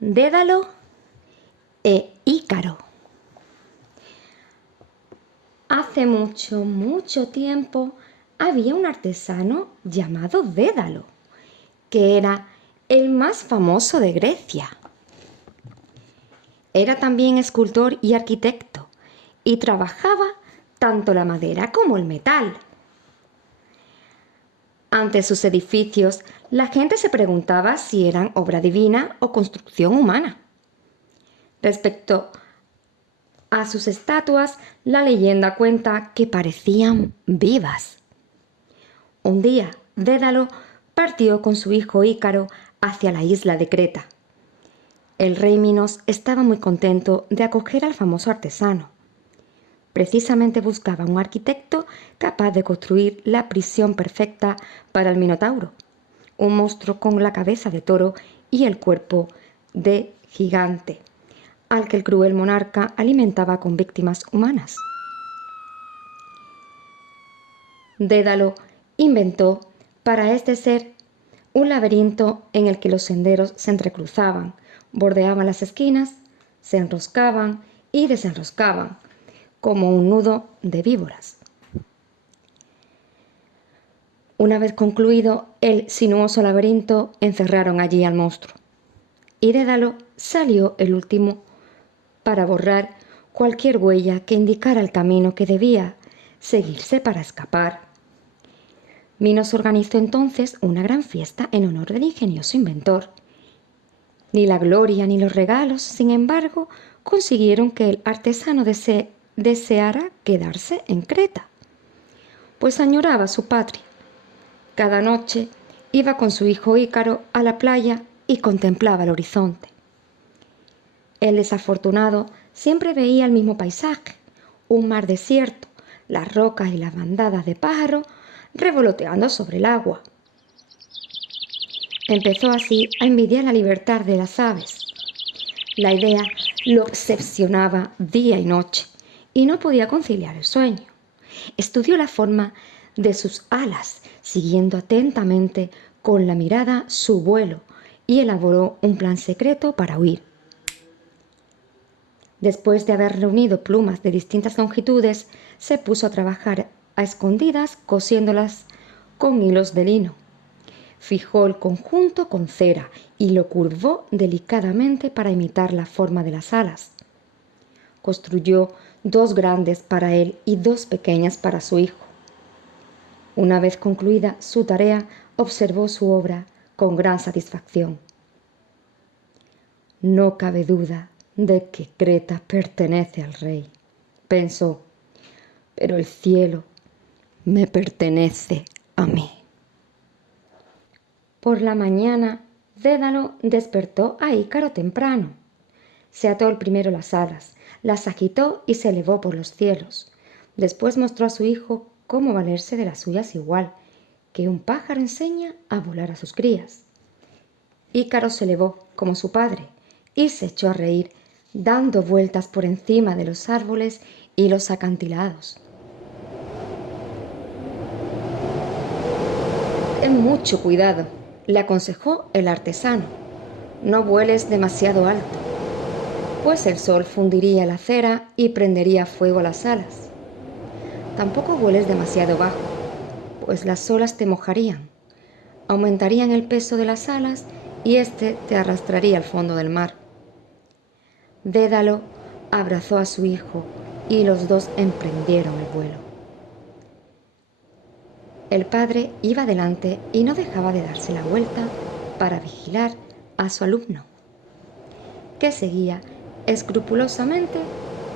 Dédalo e Ícaro. Hace mucho, mucho tiempo había un artesano llamado Dédalo, que era el más famoso de Grecia. Era también escultor y arquitecto, y trabajaba tanto la madera como el metal. Ante sus edificios, la gente se preguntaba si eran obra divina o construcción humana. Respecto a sus estatuas, la leyenda cuenta que parecían vivas. Un día, Dédalo partió con su hijo Ícaro hacia la isla de Creta. El rey Minos estaba muy contento de acoger al famoso artesano. Precisamente buscaba un arquitecto capaz de construir la prisión perfecta para el Minotauro, un monstruo con la cabeza de toro y el cuerpo de gigante, al que el cruel monarca alimentaba con víctimas humanas. Dédalo inventó para este ser un laberinto en el que los senderos se entrecruzaban, bordeaban las esquinas, se enroscaban y desenroscaban, como un nudo de víboras. Una vez concluido el sinuoso laberinto, encerraron allí al monstruo. Y Dédalo salió el último para borrar cualquier huella que indicara el camino que debía seguirse para escapar. Minos organizó entonces una gran fiesta en honor del ingenioso inventor. Ni la gloria ni los regalos, sin embargo, consiguieron que el artesano deseara quedarse en Creta, pues añoraba su patria. Cada noche iba con su hijo Ícaro a la playa y contemplaba el horizonte. El desafortunado siempre veía el mismo paisaje, un mar desierto, las rocas y las bandadas de pájaros revoloteando sobre el agua. Empezó así a envidiar la libertad de las aves. La idea lo obsesionaba día y noche y no podía conciliar el sueño. Estudió la forma de sus alas, siguiendo atentamente con la mirada su vuelo, y elaboró un plan secreto para huir. Después de haber reunido plumas de distintas longitudes, se puso a trabajar a escondidas cosiéndolas con hilos de lino. Fijó el conjunto con cera y lo curvó delicadamente para imitar la forma de las alas. Construyó 2 grandes para él y 2 pequeñas para su hijo. Una vez concluida su tarea, observó su obra con gran satisfacción. No cabe duda de que Creta pertenece al rey, pensó, pero el cielo me pertenece a mí. Por la mañana, Dédalo despertó a Ícaro temprano. Se ató el primero las alas, las agitó y se elevó por los cielos. Después mostró a su hijo cómo valerse de las suyas igual que un pájaro enseña a volar a sus crías. Ícaro se elevó como su padre y se echó a reír, dando vueltas por encima de los árboles y los acantilados. Ten mucho cuidado, le aconsejó el artesano. No vueles demasiado alto, pues el sol fundiría la cera y prendería fuego las alas. Tampoco vueles demasiado bajo, pues las olas te mojarían, aumentarían el peso de las alas y éste te arrastraría al fondo del mar. Dédalo abrazó a su hijo y los 2 emprendieron el vuelo. El padre iba delante y no dejaba de darse la vuelta para vigilar a su alumno, que seguía escrupulosamente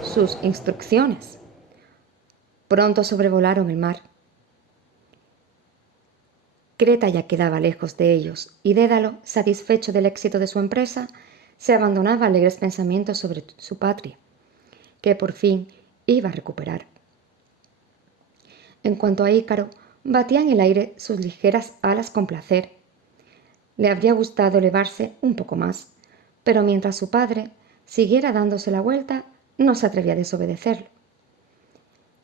sus instrucciones. Pronto sobrevolaron el mar. Creta ya quedaba lejos de ellos, y Dédalo, satisfecho del éxito de su empresa, se abandonaba a alegres pensamientos sobre su patria, que por fin iba a recuperar. En cuanto a Ícaro, batía en el aire sus ligeras alas con placer. Le habría gustado elevarse un poco más, pero mientras su padre siguiera dándose la vuelta, no se atrevía a desobedecerlo.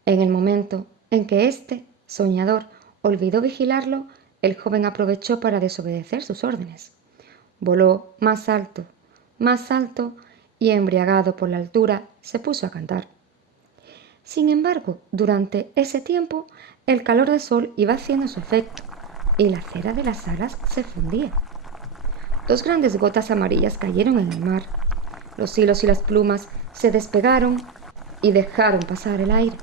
En el momento en que éste, soñador, olvidó vigilarlo, el joven aprovechó para desobedecer sus órdenes. Voló más alto, más alto y, embriagado por la altura, se puso a cantar. Sin embargo, durante ese tiempo, el calor del sol iba haciendo su efecto y la cera de las alas se fundía. Dos grandes gotas amarillas cayeron en el mar. Los hilos y las plumas se despegaron y dejaron pasar el aire.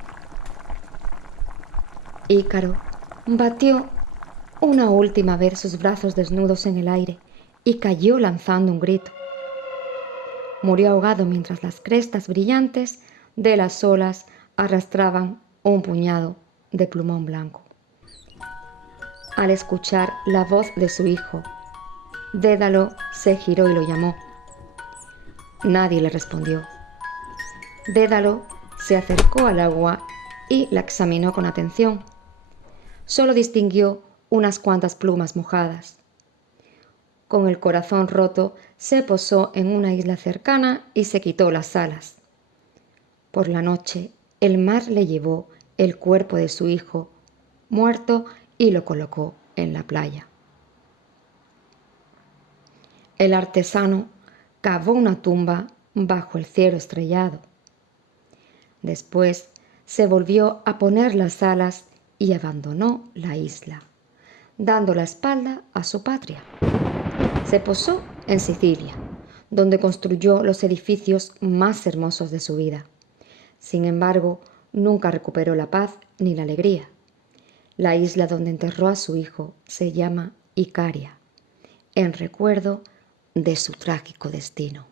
Ícaro batió una última vez sus brazos desnudos en el aire y cayó lanzando un grito. Murió ahogado mientras las crestas brillantes de las olas arrastraban un puñado de plumón blanco. Al escuchar la voz de su hijo, Dédalo se giró y lo llamó. Nadie le respondió. Dédalo se acercó al agua y la examinó con atención. Solo distinguió unas cuantas plumas mojadas. Con el corazón roto, se posó en una isla cercana y se quitó las alas. Por la noche, el mar le llevó el cuerpo de su hijo, muerto, y lo colocó en la playa. El artesano cavó una tumba bajo el cielo estrellado. Después se volvió a poner las alas y abandonó la isla, dando la espalda a su patria. Se posó en Sicilia, donde construyó los edificios más hermosos de su vida. Sin embargo, nunca recuperó la paz ni la alegría. La isla donde enterró a su hijo se llama Icaria, en recuerdo de su trágico destino.